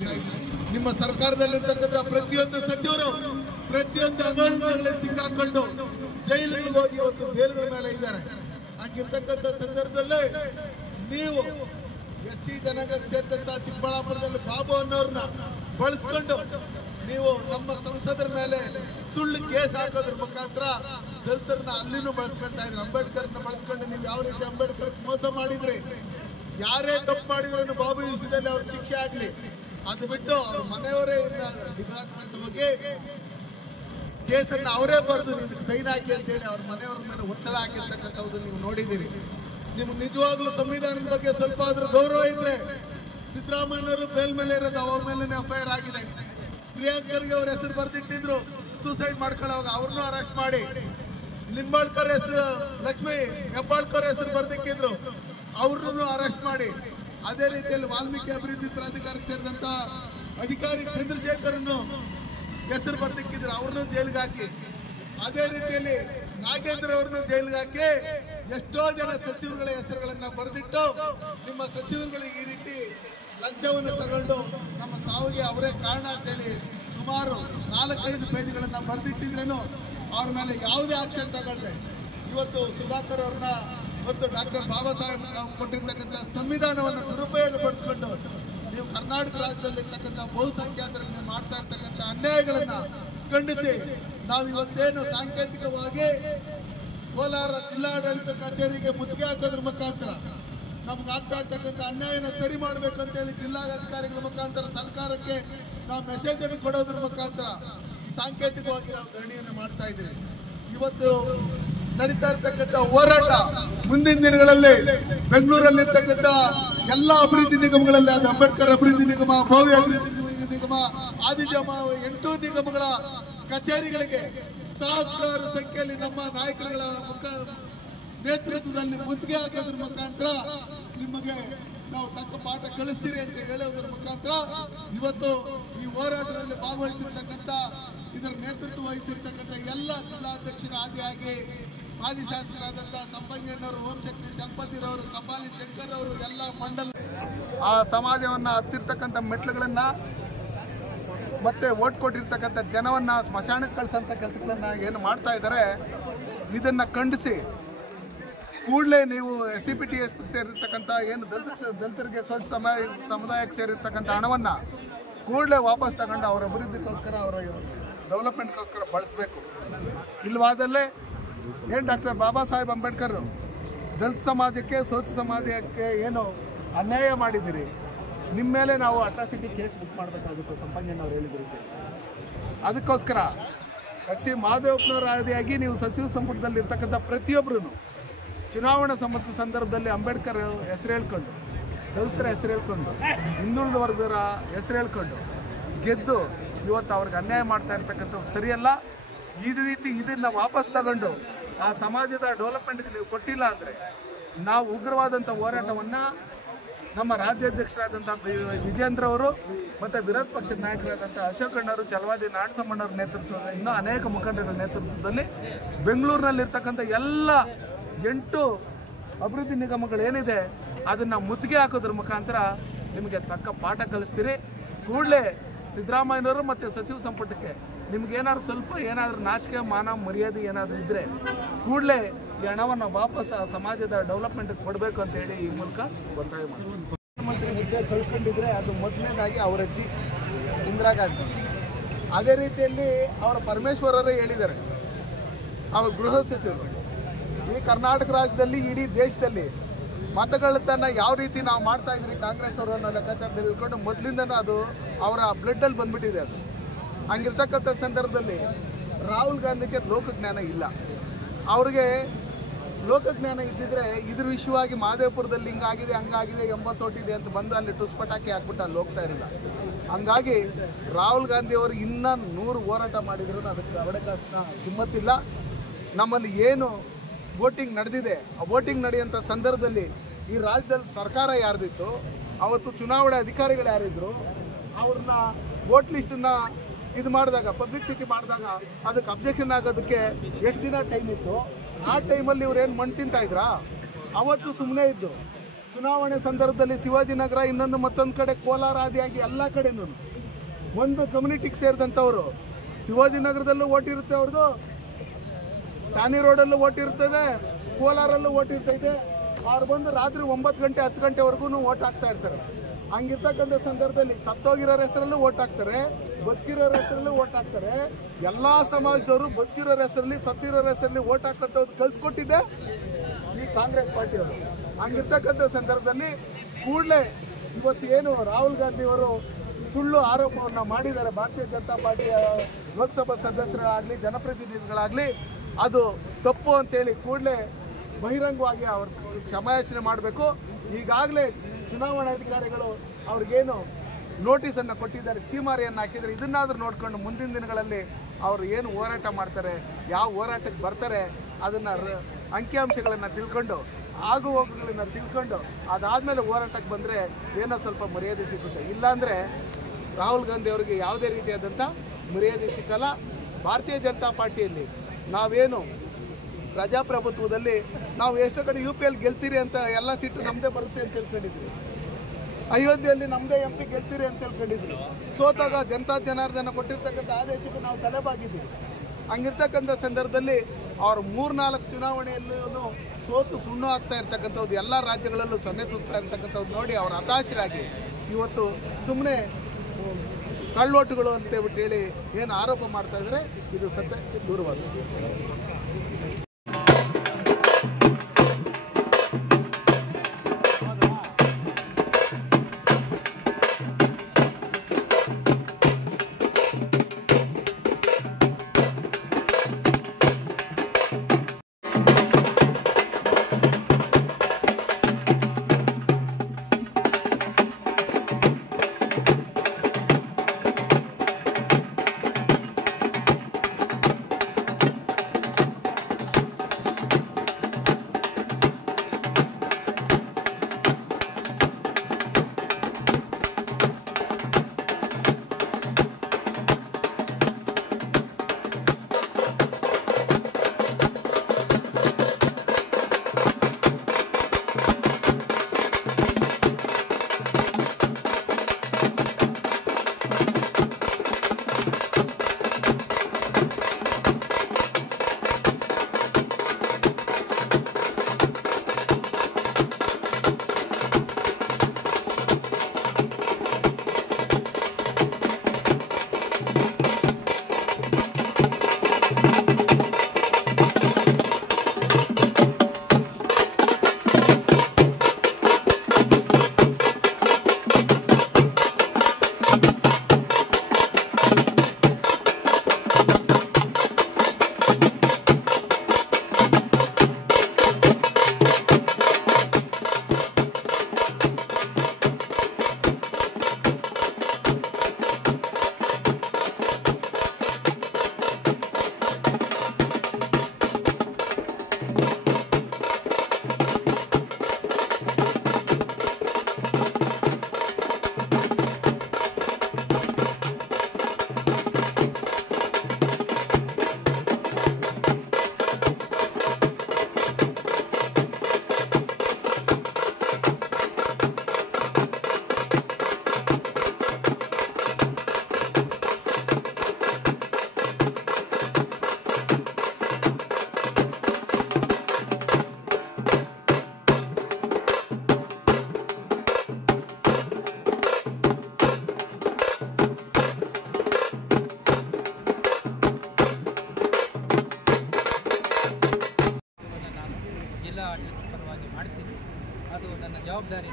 ನಿಮ್ಮ ಸರ್ಕಾರದಲ್ಲಿರ್ತಕ್ಕಂಥ ಪ್ರತಿಯೊಂದು ಸಚಿವರು ಪ್ರತಿಯೊಂದು ಹಗರಣಗಳಲ್ಲಿ ಸಿಕ್ಕಾಕೊಂಡು ಜೈಲಿಗೆ ಹೋಗಿ ಇವತ್ತು ಬೇರುಗಳ ಮೇಲೆ ಇದ್ದಾರೆ. ಹಾಗಿರ್ತಕ್ಕಂಥ ಸಂದರ್ಭದಲ್ಲಿ ನೀವು ಎಸ್ಸಿ ಜನಾಂಗಕ್ಕೆ ಸೇರ್ತಂತ ಚಿಕ್ಕಬಳ್ಳಾಪುರದಲ್ಲಿ ಬಾಬು ಅನ್ನೋರ್ನ ಬಳಸ್ಕೊಂಡು ನೀವು ನಮ್ಮ ಸಂಸದರ ಮೇಲೆ ಸುಳ್ಳು ಕೇಸ್ ಹಾಕೋದ್ರ ಮುಖಾಂತರ ದಲಿತರನ್ನ ಅಲ್ಲಿನೂ ಬಳಸ್ಕೊಂತ ಇದ್ರಿ. ಅಂಬೇಡ್ಕರ್ನ ಬಳಸ್ಕೊಂಡು ನೀವು ಯಾವ ರೀತಿ ಅಂಬೇಡ್ಕರ್ ಮೋಸ ಮಾಡಿದ್ರಿ, ಯಾರೇ ತಪ್ಪು ಮಾಡಿದ್ರು ಬಾಬು ವಿಷಯದಲ್ಲಿ ಅವ್ರಿಗೆ ಶಿಕ್ಷೆ ಆಗ್ಲಿ, ಅದು ಬಿಟ್ಟು ಅವ್ರ ಮನೆಯವರೇ ಡಿಪಾರ್ಟ್ಮೆಂಟ್ ಹೋಗಿ ಕೇಸನ್ನು ಅವರೇ ಬರೆದು ನಿಮ್ಗೆ ಸೈನ್ ಹಾಕಿ ಅಂತೇಳಿ ಅವ್ರ ಮನೆಯವ್ರ ಮೇಲೆ ಒತ್ತಡ ಹಾಕಿರ್ತಕ್ಕಂಥದ್ದು ನೀವು ನೋಡಿದ್ದೀರಿ. ನಿಮ್ಗೆ ನಿಜವಾಗ್ಲೂ ಸಂವಿಧಾನದ ಬಗ್ಗೆ ಸ್ವಲ್ಪ ಆದ್ರೂ ಗೌರವ ಇದ್ರೆ ಸಿದ್ದರಾಮಯ್ಯನವರು ಬೇಲ್ ಮೇಲೆ ಇರೋದು ಅವ್ರ ಮೇಲೆ FIR ಆಗಿದೆ. ಪ್ರಿಯಾಂಕರ್ಗೆ ಅವ್ರ ಹೆಸರು ಬರೆದಿಟ್ಟಿದ್ರು, ಸೂಸೈಡ್ ಮಾಡ್ಕೊಳ್ಳೋವಾಗ ಅವ್ರನ್ನೂ ಅರೆಸ್ಟ್ ಮಾಡಿ, ಲಿಂಬಾಳ್ಕರ್ ಹೆಸರು ಲಕ್ಷ್ಮೀ ಹೆಬ್ಬಾಳ್ಕರ್ ಹೆಸರು ಬರೆದಿಕ್ಕಿದ್ರು, ಅವ್ರನ್ನೂ ಅರೆಸ್ಟ್ ಮಾಡಿ, ಅದೇ ರೀತಿಯಲ್ಲಿ ವಾಲ್ಮೀಕಿ ಅಭಿವೃದ್ಧಿ ಪ್ರಾಧಿಕಾರಕ್ಕೆ ಸೇರಿದಂತ ಅಧಿಕಾರಿ ಚಂದ್ರಶೇಖರನ್ನು ಹೆಸರು ಬರೆದಿಕ್ಕಿದ್ರು, ಅವ್ರನ್ನೂ ಜೈಲಿಗೆ ಹಾಕಿ, ಅದೇ ರೀತಿಯಲ್ಲಿ ನಾಗೇಂದ್ರ ಅವ್ರನ್ನು ಜೈಲಿಗೆ ಹಾಕಿ ಎಷ್ಟೋ ಜನ ಸಚಿವರುಗಳ ಹೆಸರುಗಳನ್ನ ಬರೆದಿಟ್ಟು ನಿಮ್ಮ ಸಚಿವರುಗಳಿಗೆ ಈ ರೀತಿ ಲಂಚವನ್ನು ತಗೊಂಡು ನಮ್ಮ ಸಾವಿಗೆ ಅವರೇ ಕಾರಣ ಅಂತೇಳಿ ಸುಮಾರು 4-5 ಪೇಜ್ಗಳನ್ನ ಬರೆದಿಟ್ಟಿದ್ರೇನು ಅವ್ರ ಮೇಲೆ ಯಾವುದೇ ಆಕ್ಷನ್ ತಗೊಳ್ದೆ ಇವತ್ತು ಸುಧಾಕರ್ ಅವ್ರನ್ನ ಮತ್ತು ಡಾಕ್ಟರ್ ಬಾಬಾ ಸಾಹೇಬ್ ಕೊಟ್ಟಿರ್ತಕ್ಕಂಥ ಸಂವಿಧಾನವನ್ನು ದುರುಪಯೋಗಪಡಿಸಿಕೊಂಡು ನೀವು ಕರ್ನಾಟಕ ರಾಜ್ಯದಲ್ಲಿರ್ತಕ್ಕಂಥ ಬಹುಸಂಖ್ಯಾತರಲ್ಲಿ ಮಾಡ್ತಾ ಇರ್ತಕ್ಕಂಥ ಅನ್ಯಾಯಗಳನ್ನ ಖಂಡಿಸಿ ನಾವು ಇವತ್ತೇನು ಸಾಂಕೇತಿಕವಾಗಿ ಕೋಲಾರ ಜಿಲ್ಲಾಡಳಿತ ಕಚೇರಿಗೆ ಮುತ್ತಿಗೆ ಹಾಕೋದ್ರ ಮುಖಾಂತರ ನಮ್ಗೆ ಆಗ್ತಾ ಇರ್ತಕ್ಕಂಥ ಅನ್ಯಾಯನ ಸರಿ ಮಾಡ್ಬೇಕಂತೇಳಿ ಜಿಲ್ಲಾಧಿಕಾರಿಗಳ ಮುಖಾಂತರ ಸರ್ಕಾರಕ್ಕೆ ನಾವು ಮೆಸೇಜ್ ಅನ್ನು ಕೊಡೋದ್ರ ಮುಖಾಂತರ ಸಾಂಕೇತಿಕವಾಗಿ ನಾವು ಧರಣಿಯನ್ನು ಮಾಡ್ತಾ ಇದ್ದೀವಿ. ಇವತ್ತು ನಡೀತಾ ಇರ್ತಕ್ಕಂಥ ಹೋರಾಟ ಮುಂದಿನ ದಿನಗಳಲ್ಲಿ ಬೆಂಗಳೂರಲ್ಲಿರ್ತಕ್ಕಂಥ ಎಲ್ಲ ಅಭಿವೃದ್ಧಿ ನಿಗಮಗಳಲ್ಲಿ, ಅದು ಅಂಬೇಡ್ಕರ್ ಅಭಿವೃದ್ಧಿ ನಿಗಮ, ಭವ್ಯ ಅಭಿವೃದ್ಧಿ ನಿಗಮ, ಆದಿಜಾಮ 8 ನಿಗಮಗಳ ಕಚೇರಿಗಳಿಗೆ ಸಹಸ್ರಾರು ಸಂಖ್ಯೆಯಲ್ಲಿ ನಮ್ಮ ನಾಯಕರುಗಳ ನೇತೃತ್ವದಲ್ಲಿ ಮುತ್ತಿಗೆ ಹಾಕೋದ್ರ ಮುಖಾಂತರ ನಿಮಗೆ ನಾವು ತಕ್ಕ ಪಾಠ ಕಲಿಸ್ತೀರಿ ಅಂತ ಹೇಳೋದ್ರ ಮುಖಾಂತರ ಇವತ್ತು ಈ ಹೋರಾಟದಲ್ಲಿ ಭಾಗವಹಿಸಿರ್ತಕ್ಕಂಥ ಇದರ ನೇತೃತ್ವ ವಹಿಸಿರ್ತಕ್ಕಂಥ ಎಲ್ಲ ಜಿಲ್ಲಾಧ್ಯಕ್ಷರ ಆದಿಯಾಗಿ ಮಾಜಿ ಶಾಸಕರಾದಂಥ ಸಂಪಂಗಣ್ಣವರು, ಓಂಶಕ್ತಿ ಚಂಪತಿರವರು, ಕಪಾಲಿ ಶಂಕರ್ ಅವರು, ಎಲ್ಲ ಮಂಡಲ ಆ ಸಮಾಜವನ್ನ ಹತ್ತಿರ್ತಕ್ಕಂಥ ಮೆಟ್ಲುಗಳನ್ನ ಮತ್ತೆ ಓಟ್ ಕೊಟ್ಟಿರ್ತಕ್ಕಂಥ ಜನವನ್ನ ಸ್ಮಶಾನಕ್ಕೆ ಕಳಿಸೋಂಥ ಕೆಲಸಗಳನ್ನ ಏನು ಮಾಡ್ತಾ ಇದ್ದಾರೆ, ಇದನ್ನ ಖಂಡಿಸಿ ಕೂಡಲೇ ನೀವು SCPTS ಇರ್ತಕ್ಕಂಥ ಏನು ದಲಿತರಿಗೆ ಸಮುದಾಯಕ್ಕೆ ಸೇರಿರ್ತಕ್ಕಂಥ ಹಣವನ್ನು ಕೂಡಲೇ ವಾಪಸ್ ತಗೊಂಡು ಅವರ ಅಭಿವೃದ್ಧಿಗೋಸ್ಕರ, ಅವರ ಡೆವಲಪ್ಮೆಂಟ್ಗೋಸ್ಕರ ಬಳಸಬೇಕು. ಇಲ್ಲವಾದಲ್ಲೇ ಏನು ಡಾಕ್ಟರ್ ಬಾಬಾ ಸಾಹೇಬ್ ಅಂಬೇಡ್ಕರ್ ದಲಿತ ಸಮಾಜಕ್ಕೆ, ಸೋಚ ಸಮಾಜಕ್ಕೆ ಏನು ಅನ್ಯಾಯ ಮಾಡಿದ್ದೀರಿ, ನಿಮ್ಮ ಮೇಲೆ ನಾವು ಅಟ್ರಾಸಿಟಿ ಕೇಸ್ ಬುಕ್ ಮಾಡಬೇಕಾಗುತ್ತೆ ಸಂಪಂಗಣ್ಣವ್ರು ಹೇಳಿದ್ರು. ಅದಕ್ಕೋಸ್ಕರ ಸಿ ಮಹದೇವಪ್ಪನವರ ಆದಿಯಾಗಿ ನೀವು ಸಚಿವ ಸಂಪುಟದಲ್ಲಿ ಇರ್ತಕ್ಕಂಥ ಪ್ರತಿಯೊಬ್ಬರೂ ಚುನಾವಣಾ ಸಂದರ್ಭದಲ್ಲಿ ಅಂಬೇಡ್ಕರ್ ಹೆಸರು ಹೇಳ್ಕೊಂಡು, ದಲಿತರ ಹೆಸರು ಹೇಳ್ಕೊಂಡು, ಹಿಂದುಳಿದ ವರ್ಗದವರ ಹೆಸರು ಹೇಳ್ಕೊಂಡು ಗೆದ್ದು ಇವತ್ತು ಅವ್ರಿಗೆ ಅನ್ಯಾಯ ಮಾಡ್ತಾ ಇರ್ತಕ್ಕಂಥದ್ದು ಸರಿಯಲ್ಲ. ಈ ರೀತಿ ಇದನ್ನು ವಾಪಸ್ ತಗೊಂಡು ಆ ಸಮಾಜದ ಡೆವಲಪ್ಮೆಂಟ್ಗೆ ನೀವು ಕೊಟ್ಟಿಲ್ಲ ಅಂದರೆ ನಾವು ಉಗ್ರವಾದಂಥ ಹೋರಾಟವನ್ನು ನಮ್ಮ ರಾಜ್ಯಾಧ್ಯಕ್ಷರಾದಂಥ ವಿಜೇಂದ್ರ ಅವರು ಮತ್ತು ವಿರೋಧ ಪಕ್ಷದ ನಾಯಕರಾದಂಥ ಅಶೋಕಣ್ಣವರು, ಛಲವಾದಿ ನಾಡಸಮ್ಮಣ್ಣವ್ರ ನೇತೃತ್ವದಲ್ಲಿ, ಇನ್ನೂ ಅನೇಕ ಮುಖಂಡರ ನೇತೃತ್ವದಲ್ಲಿ ಬೆಂಗಳೂರಿನಲ್ಲಿರ್ತಕ್ಕಂಥ ಎಲ್ಲ 8 ಅಭಿವೃದ್ಧಿ ನಿಗಮಗಳೇನಿದೆ ಅದನ್ನು ಮುತ್ತಿಗೆ ಹಾಕೋದ್ರ ಮುಖಾಂತರ ನಿಮಗೆ ತಕ್ಕ ಪಾಠ ಕಲಿಸ್ತೀರಿ. ಕೂಡಲೇ ಸಿದ್ದರಾಮಯ್ಯನವರು ಮತ್ತು ಸಚಿವ ಸಂಪುಟಕ್ಕೆ ನಿಮಗೇನಾದ್ರು ಸ್ವಲ್ಪ ಏನಾದರೂ ನಾಚಿಕೆ ಮಾನ ಮರ್ಯಾದೆ ಏನಾದರೂ ಇದ್ದರೆ ಕೂಡಲೇ ಈ ಹಣವನ್ನು ವಾಪಸ್ ಆ ಸಮಾಜದ ಡೆವಲಪ್ಮೆಂಟ್ಗೆ ಕೊಡಬೇಕು ಅಂತ ಹೇಳಿ ಈ ಮೂಲಕ ಒತ್ತಾಯ ಮಾಡ್ತೀವಿ. ಮುಖ್ಯಮಂತ್ರಿ ಹುದ್ದೆ ಕಳ್ಕೊಂಡಿದ್ರೆ ಅದು ಮೊದಲನೇದಾಗಿ ಅವರ ಅಜ್ಜಿ ಇಂದಿರಾ ಗಾಂಧಿ. ಅದೇ ರೀತಿಯಲ್ಲಿ ಅವರ ಪರಮೇಶ್ವರ್ ಅವರೇ ಹೇಳಿದ್ದಾರೆ, ಅವರು ಗೃಹ ಸಚಿವರು, ಈ ಕರ್ನಾಟಕ ರಾಜ್ಯದಲ್ಲಿ ಇಡೀ ದೇಶದಲ್ಲಿ ಮತಗಳನ್ನ ಯಾವ ರೀತಿ ನಾವು ಮಾಡ್ತಾ ಇದ್ರಿ ಕಾಂಗ್ರೆಸ್ ಅವರು ಅನ್ನೋ ಲೆಕ್ಕಾಚಾರದಲ್ಲಿ ಇಟ್ಕೊಂಡು ಮೊದಲಿಂದನೂ ಅದು ಅವರ ಬ್ಲಡ್ಡಲ್ಲಿ ಬಂದ್ಬಿಟ್ಟಿದೆ. ಅದು ಹಂಗಿರ್ತಕ್ಕಂಥ ಸಂದರ್ಭದಲ್ಲಿ ರಾಹುಲ್ ಗಾಂಧಿಗೆ ಲೋಕಜ್ಞಾನ ಇಲ್ಲ. ಅವ್ರಿಗೆ ಲೋಕಜ್ಞಾನ ಇದ್ದಿದ್ರೆ ಇದ್ರ ವಿಷಯವಾಗಿ ಮಹದೇವಪುರದಲ್ಲಿ ಹಿಂಗಾಗಿದೆ ಹಂಗಾಗಿದೆ 80 ಓಟಿದೆ ಅಂತ ಬಂದು ಅಲ್ಲಿ ಟುಸ್ಪಟಾಕಿ ಹಾಕ್ಬಿಟ್ಟು ಅಲ್ಲಿ ಹೋಗ್ತಾ ಇರಲಿಲ್ಲ. ಹಂಗಾಗಿ ರಾಹುಲ್ ಗಾಂಧಿ ಅವರು ಇನ್ನೂ 100 ಹೋರಾಟ ಮಾಡಿದ್ರು ಅದಕ್ಕೆ ಅವಕಾಶನ ಕಿಮ್ಮತ್ತಿಲ್ಲ. ನಮ್ಮಲ್ಲಿ ಏನು ವೋಟಿಂಗ್ ನಡೆದಿದೆ, ಆ ವೋಟಿಂಗ್ ನಡೆಯುವಂಥ ಸಂದರ್ಭದಲ್ಲಿ ಈ ರಾಜ್ಯದಲ್ಲಿ ಸರ್ಕಾರ ಯಾರ್ದಿತ್ತು, ಅವತ್ತು ಚುನಾವಣಾ ಅಧಿಕಾರಿಗಳು ಯಾರಿದ್ರು, ಅವ್ರನ್ನ ವೋಟ್ ಲಿಸ್ಟನ್ನು ಇದು ಮಾಡಿದಾಗ, ಪಬ್ಲಿಸಿಟಿ ಮಾಡಿದಾಗ ಅದಕ್ಕೆ ಅಬ್ಜೆಕ್ಷನ್ ಆಗೋದಕ್ಕೆ ಎಷ್ಟು ದಿನ ಟೈಮ್ ಇತ್ತು? ಆ ಟೈಮಲ್ಲಿ ಇವ್ರೇನು ಮಣ್ಣು ತಿಂತಾ ಇದ್ರಾ? ಅವತ್ತು ಸುಮ್ಮನೆ ಇದ್ದು ಚುನಾವಣೆ ಸಂದರ್ಭದಲ್ಲಿ ಶಿವಾಜಿನಗರ, ಇನ್ನೊಂದು ಮತ್ತೊಂದು ಕಡೆ ಕೋಲಾರ ಆದಿಯಾಗಿ ಎಲ್ಲ ಕಡೆನೂ ಒಂದು ಕಮ್ಯುನಿಟಿಗೆ ಸೇರಿದಂಥವ್ರು. ಶಿವಾಜಿನಗರದಲ್ಲೂ ಓಟ್ ಇರುತ್ತೆ ಅವ್ರದ್ದು, ಟಾನಿ ರೋಡಲ್ಲೂ ಓಟ್ ಇರ್ತದೆ, ಕೋಲಾರಲ್ಲೂ ಓಟ್ ಇರ್ತೈತೆ. ಅವ್ರು ಬಂದು ರಾತ್ರಿ 9 ಗಂಟೆ 10 ಗಂಟೆವರೆಗೂ ಓಟ್ ಹಾಕ್ತಾ ಇರ್ತಾರೆ. ಹಂಗಿರ್ತಕ್ಕಂಥ ಸಂದರ್ಭದಲ್ಲಿ ಸತ್ತೋಗಿರೋರ ಹೆಸರಲ್ಲೂ ಓಟ್ ಹಾಕ್ತಾರೆ, ಬದುಕಿರೋರ ಹೆಸರಲ್ಲೂ ಓಟ್ ಹಾಕ್ತಾರೆ. ಎಲ್ಲ ಸಮಾಜದವರು ಬದುಕಿರೋರ ಹೆಸರಲ್ಲಿ, ಸತ್ತಿರೋರ ಹೆಸರಲ್ಲಿ ಓಟ್ ಹಾಕಂಥವ್ರು ಕಲಿಸ್ಕೊಟ್ಟಿದ್ದೆ ಈ ಕಾಂಗ್ರೆಸ್ ಪಾರ್ಟಿಯವರು. ಹಂಗಿರ್ತಕ್ಕಂಥ ಸಂದರ್ಭದಲ್ಲಿ ಕೂಡಲೇ ಇವತ್ತು ಏನು ರಾಹುಲ್ ಗಾಂಧಿಯವರು ಸುಳ್ಳು ಆರೋಪವನ್ನು ಮಾಡಿದ್ದಾರೆ ಭಾರತೀಯ ಜನತಾ ಪಾರ್ಟಿಯ ಲೋಕಸಭಾ ಸದಸ್ಯರಾಗಲಿ ಜನಪ್ರತಿನಿಧಿಗಳಾಗಲಿ, ಅದು ತಪ್ಪು ಅಂತೇಳಿ ಕೂಡಲೇ ಬಹಿರಂಗವಾಗಿ ಅವರು ಕ್ಷಮಾಯಾಚನೆ ಮಾಡಬೇಕು. ಈಗಾಗಲೇ ಚುನಾವಣಾಧಿಕಾರಿಗಳು ಅವ್ರಿಗೇನು ನೋಟಿಸನ್ನು ಕೊಟ್ಟಿದ್ದಾರೆ, ಚೀಮಾರಿಯನ್ನು ಹಾಕಿದರೆ, ಇದನ್ನಾದರೂ ನೋಡಿಕೊಂಡು ಮುಂದಿನ ದಿನಗಳಲ್ಲಿ ಅವರು ಏನು ಹೋರಾಟ ಮಾಡ್ತಾರೆ, ಯಾವ ಹೋರಾಟಕ್ಕೆ ಬರ್ತಾರೆ, ಅದನ್ನು ಅಂಕಿಅಂಶಗಳನ್ನು ತಿಳ್ಕೊಂಡು ಆಗು ಹೋಗುಗಳನ್ನ ತಿಳ್ಕೊಂಡು ಅದಾದಮೇಲೆ ಹೋರಾಟಕ್ಕೆ ಬಂದರೆ ಏನೋ ಸ್ವಲ್ಪ ಮರ್ಯಾದೆ ಸಿಗುತ್ತೆ. ಇಲ್ಲಾಂದರೆ ರಾಹುಲ್ ಗಾಂಧಿ ಅವರಿಗೆ ಯಾವುದೇ ರೀತಿಯಾದಂಥ ಮರ್ಯಾದೆ ಸಿಕ್ಕಲ್ಲ. ಭಾರತೀಯ ಜನತಾ ಪಾರ್ಟಿಯಲ್ಲಿ ನಾವೇನು ಪ್ರಜಾಪ್ರಭುತ್ವದಲ್ಲಿ ನಾವು ಎಷ್ಟೋ ಕಡೆ UP ಯಲ್ಲಿ ಗೆಲ್ತೀರಿ ಅಂತ ಎಲ್ಲ ಸೀಟು ನಮ್ಮದೇ ಬರುತ್ತೆ ಅಂತ ತಿಳ್ಕೊಂಡಿದ್ವಿ, ಅಯೋಧ್ಯೆಯಲ್ಲಿ ನಮ್ಮದೇ MP ಗೆಲ್ತೀರಿ ಅಂತ ತಿಳ್ಕೊಂಡಿದ್ವಿ. ಸೋತಾಗ ಜನತಾ ಜನಾರ್ದನ ಕೊಟ್ಟಿರ್ತಕ್ಕಂಥ ಆದೇಶಕ್ಕೆ ನಾವು ತಲೆಬಾಗಿದ್ದೀವಿ. ಹಂಗಿರ್ತಕ್ಕಂಥ ಸಂದರ್ಭದಲ್ಲಿ ಅವರು 3-4 ಚುನಾವಣೆಯಲ್ಲೂ ಸೋತು ಸುಣ್ಣು ಆಗ್ತಾ ಇರ್ತಕ್ಕಂಥದ್ದು, ಎಲ್ಲ ರಾಜ್ಯಗಳಲ್ಲೂ ಸೊನ್ನೆ ತುತ್ತಾ ಇರ್ತಕ್ಕಂಥದ್ದು ನೋಡಿ ಅವರು ಹತಾಶರಾಗಿ ಇವತ್ತು ಸುಮ್ಮನೆ ಕಳ್ಳೋಟುಗಳು ಅಂತೇಳ್ಬಿಟ್ಟು ಹೇಳಿ ಏನು ಆರೋಪ ಮಾಡ್ತಾ ಇದ್ದಾರೆ, ಇದು ಸತ್ಯಕ್ಕೆ ದೂರವಾಗಿದೆ. ಪರವಾಗಿ ಮಾಡ್ತೀನಿ, ಅದು ನನ್ನ ಜವಾಬ್ದಾರಿ.